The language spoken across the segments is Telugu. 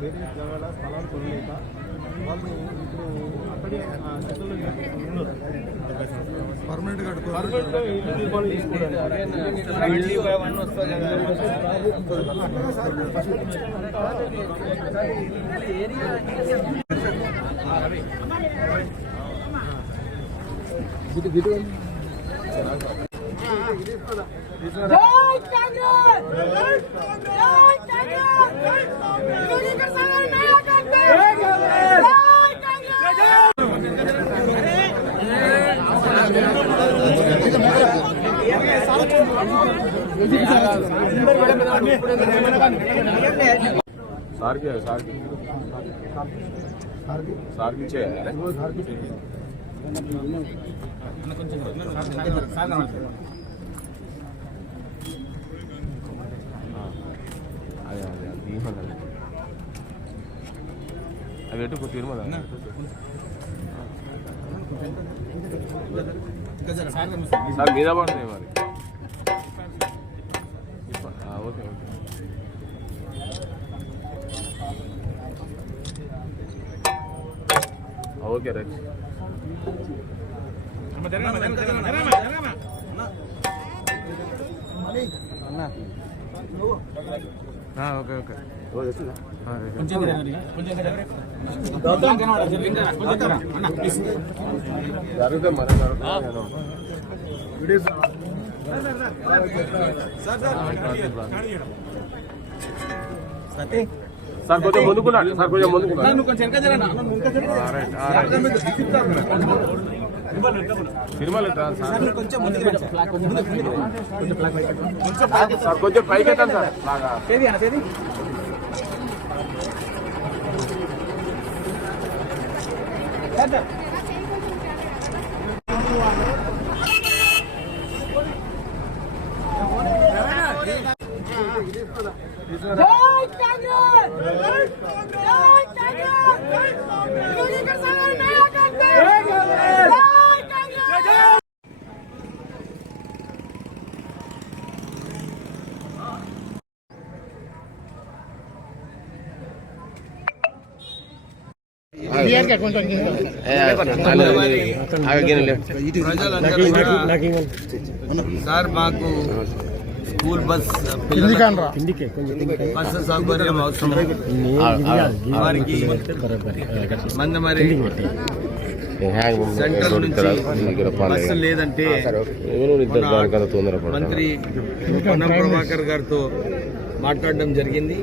వేరే స్థలాలు కొనలేక వాళ్ళు ఇప్పుడు అక్కడే సెటిల్ ఉన్నారు. పర్మనెంట్గా ఇల్లు నిర్మాణం చేసుకోవడానికి అవి ఎటు తిరుమల సార్ మీద పడుతుంది మరి. Okay okay okay right. Okay okay sir కొంచెం ముందుకున్నాడు సార్, కొంచెం ముందుకున్నాడు. తిరుమల సార్ కొంచెం పైకి ఎత్తాను సార్. సార్ మాకు స్కూల్ బస్ బస్సు సౌకర్యం అవసరం. వారికి మందమరి సెంట్రల్ నుంచి బస్సు లేదంటే మంత్రి పొన్నం ప్రభాకర్ గారితో మాట్లాడడం జరిగింది.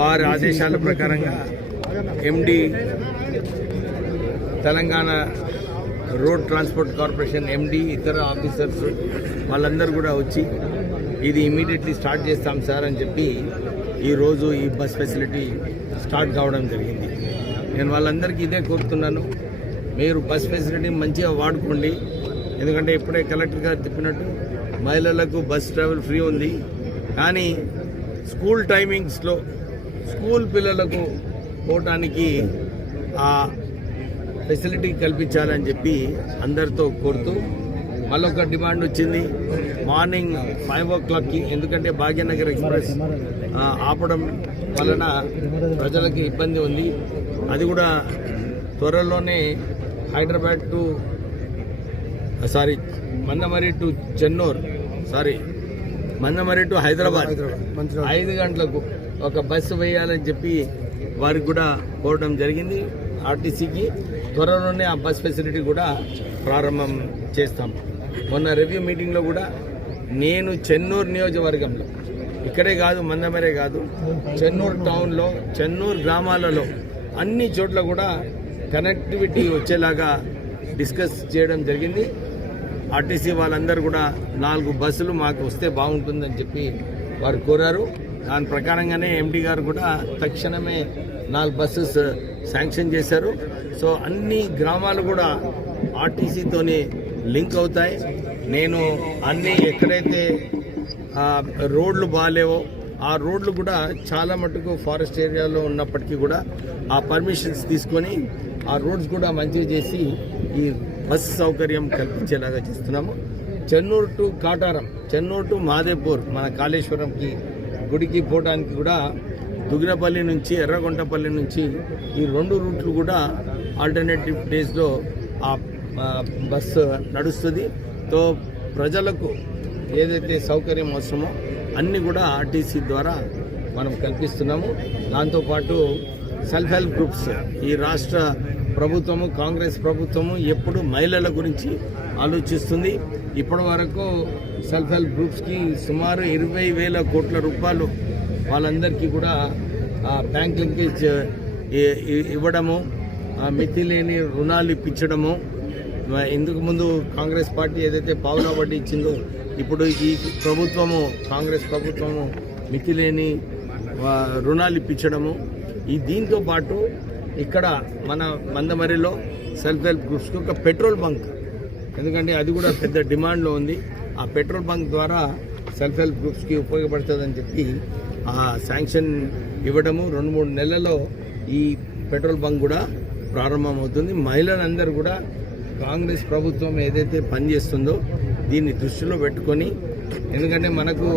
వారి ఆదేశాల ప్రకారంగా MD Telangana road transport corporation MD ఇతర ఆఫీసర్స్ వాళ్ళందరూ కూడా వచ్చి ఇది ఇమీడియట్లీ స్టార్ట్ చేస్తాం సార్ అని చెప్పి ఈరోజు ఈ బస్ ఫెసిలిటీ స్టార్ట్ కావడం జరిగింది. నేను వాళ్ళందరికీ ఇదే కోరుతున్నాను, మీరు బస్ ఫెసిలిటీ మంచిగా వాడుకోండి. ఎందుకంటే ఇప్పుడే కలెక్టర్ గారు చెప్పినట్టు మహిళలకు బస్ ట్రావెల్ ఫ్రీ ఉంది. కానీ స్కూల్ టైమింగ్స్లో స్కూల్ పిల్లలకు పోవటానికి ఆ ఫెసిలిటీ కల్పించాలని చెప్పి అందరితో కోరుతూ మళ్ళొక డిమాండ్ వచ్చింది మార్నింగ్ 5 o'clockకి. ఎందుకంటే భాగ్యనగర్ ఎక్స్ప్రెస్ ఆపడం వలన ప్రజలకి ఇబ్బంది ఉంది. అది కూడా త్వరలోనే Hyderabad to Mandamarri to Chennur Mandamarri to Hyderabad 5 గంటలకు ఒక బస్సు వేయాలని చెప్పి వారికి కూడా కోరడం జరిగింది. ఆర్టీసీకి త్వరలోనే ఆ బస్ ఫెసిలిటీ కూడా ప్రారంభం చేస్తాం. మొన్న రివ్యూ మీటింగ్లో కూడా నేను చెన్నూరు నియోజకవర్గంలో, ఇక్కడే కాదు మందమరే కాదు, చెన్నూరు టౌన్లో చెన్నూరు గ్రామాలలో అన్ని చోట్ల కూడా కనెక్టివిటీ వచ్చేలాగా డిస్కస్ చేయడం జరిగింది. ఆర్టీసీ వాళ్ళందరూ కూడా 4 బస్సులు మాకు వస్తే బాగుంటుందని చెప్పి వారు కోరారు. దాని ప్రకారంగానే ఎండి గారు కూడా తక్షణమే 4 బస్సెస్ శాంక్షన్ చేశారు. సో అన్ని గ్రామాలు కూడా ఆర్టీసీతోనే లింక్ అవుతాయి. నేను అన్ని ఎక్కడైతే రోడ్లు బాగాలేవో ఆ రోడ్లు కూడా చాలా మటుకు ఫారెస్ట్ ఏరియాలో ఉన్నప్పటికీ కూడా ఆ పర్మిషన్స్ తీసుకొని ఆ రోడ్స్ కూడా మంచిగా చేసి ఈ బస్సు సౌకర్యం కల్పించేలాగా చేస్తున్నాము. చెన్నూరు టు కాటారం, చెన్నూరు టు మాదేపూర్, మన కాళేశ్వరంకి గుడికి పోవడానికి కూడా దుగ్గినపల్లి నుంచి ఎర్రగొంటపల్లి నుంచి ఈ 2 రూట్లు కూడా ఆల్టర్నేటివ్ డేస్లో ఆ బస్సు నడుస్తుంది. తో ప్రజలకు ఏదైతే సౌకర్యం అవసరమో అన్నీ కూడా ఆర్టీసీ ద్వారా మనం కల్పిస్తున్నాము. దాంతోపాటు సెల్ఫ్ హెల్ప్ గ్రూప్స్, ఈ రాష్ట్ర ప్రభుత్వము కాంగ్రెస్ ప్రభుత్వము ఎప్పుడు మహిళల గురించి ఆలోచిస్తుంది. ఇప్పటి వరకు సెల్ఫ్ హెల్ప్ గ్రూప్స్కి సుమారు 20,000 కోట్ల రూపాయలు వాళ్ళందరికీ కూడా బ్యాంక్ లింకేజ్ ఇవ్వడము, మితి లేని రుణాలు ఇప్పించడము. ఇందుకు ముందు కాంగ్రెస్ పార్టీ ఏదైతే పావులా వడ్డీ ఇచ్చిందో ఇప్పుడు ఈ ప్రభుత్వము కాంగ్రెస్ ప్రభుత్వము మితి లేని రుణాలు ఇప్పించడము. దీంతో పాటు ఇక్కడ మన మందమరిలో సెల్ఫ్ హెల్ప్ గ్రూప్స్కి ఒక పెట్రోల్ బంక్, ఎందుకంటే అది కూడా పెద్ద డిమాండ్లో ఉంది. ఆ పెట్రోల్ బంక్ ద్వారా సెల్ఫ్ హెల్ప్ గ్రూప్స్కి ఉపయోగపడుతుందని చెప్పి ఆ శాంక్షన్ ఇవ్వడము. 2-3 నెలల్లో ఈ పెట్రోల్ బంక్ కూడా ప్రారంభమవుతుంది. మహిళలందరూ కూడా కాంగ్రెస్ ప్రభుత్వం ఏదైతే పనిచేస్తుందో దీన్ని దృష్టిలో పెట్టుకొని, ఎందుకంటే మనకు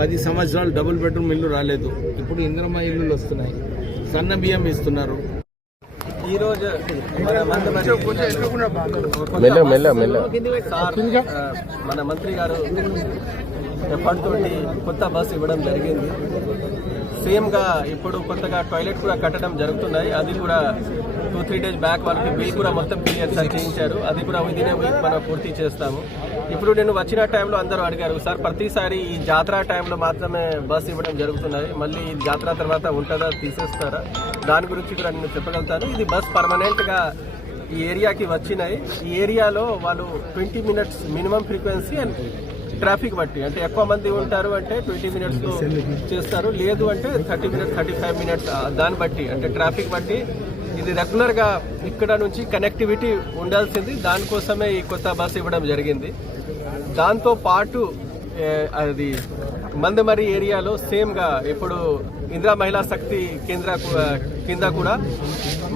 10 సంవత్సరాలు డబుల్ బెడ్రూమ్ ఇల్లు రాలేదు, ఇప్పుడు ఇందిరమ్మ ఇల్లులు వస్తున్నాయి, సన్న బియ్యం ఇస్తున్నారు. ఈరోజు మన మన మంత్రి గారు ఎఫర్ట్ తోటి కొత్త బస్ ఇవ్వడం జరిగింది. సేమ్గా ఇప్పుడు కొత్తగా టాయిలెట్ కూడా కట్టడం జరుగుతున్నాయి. అది కూడా 2-3 డేస్ బ్యాక్ వాళ్ళకి బిల్ కూడా మొత్తం క్లియర్ చేయించారు. అది కూడా విదిన్ ఏ వీక్ మనం పూర్తి చేస్తాము. ఇప్పుడు నేను వచ్చిన టైంలో అందరూ అడిగారు, సార్ ప్రతిసారి ఈ జాతర టైంలో మాత్రమే బస్ ఇవ్వడం జరుగుతున్నది, మళ్ళీ ఈ జాతర తర్వాత ఉంటుందా, తీసేస్తారా? దాని గురించి కూడా నేను చెప్పగలుగుతాను. ఇది బస్ పర్మనెంట్గా ఈ ఏరియాకి వచ్చినాయి. ఈ ఏరియాలో వాళ్ళు 20 minutes minimum frequency and traffic బట్టి, అంటే ఎక్కువ మంది ఉంటారు అంటే 20 మినిట్స్లో చేస్తారు, లేదు అంటే 30 మినిట్స్ 35 మినిట్స్, దాన్ని బట్టి అంటే ట్రాఫిక్ బట్టి. ఇది రెగ్యులర్గా ఇక్కడ నుంచి కనెక్టివిటీ ఉండాల్సింది, దానికోసమే ఈ కొత్త బస్సు ఇవ్వడం జరిగింది. దాంతో పాటు అది మందమరి ఏరియాలో సేమ్గా ఇప్పుడు ఇందిరా మహిళా శక్తి కేంద్ర కింద కూడా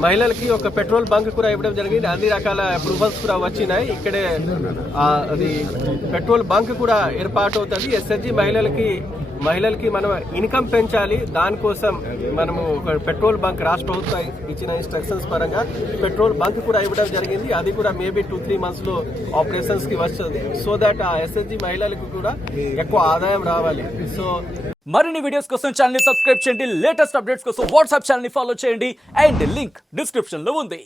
మహిళలకి ఒక పెట్రోల్ బంక్ కూడా ఇవ్వడం జరిగింది. అన్ని రకాల అప్రూవల్స్ కూడా వచ్చినాయి. ఇక్కడే అది పెట్రోల్ బంక్ కూడా ఏర్పాటు అవుతుంది. ఎస్ఎస్జి మహిళలకి మనం ఇన్కమ్ పెంచాలి, దానికోసం మనము ఒక పెట్రోల్ బంక్ రాష్ట్ర ప్రభుత్వం ఇచ్చిన ఇన్స్ట్రక్షన్స్ పరంగా పెట్రోల్ బంక్ కూడా ఇవ్వడం జరిగింది. అది కూడా మేబీ 2-3 మంత్స్లో ఆపరేషన్స్కి వస్తుంది. సో దట్ ఆ ఎస్ఎస్జి మహిళలకు కూడా ఎక్కువ ఆదాయం రావాలి. సో మరిన్ని వీడియోస్ కోసం ఛానల్ ని సబ్స్క్రైబ్ చేయండి, లేటెస్ట్ అప్డేట్స్ కోసం వాట్సాప్ ఛానల్ ని ఫాలో చేయండి, అండ్ లింక్ డిస్క్రిప్షన్ లో ఉంది.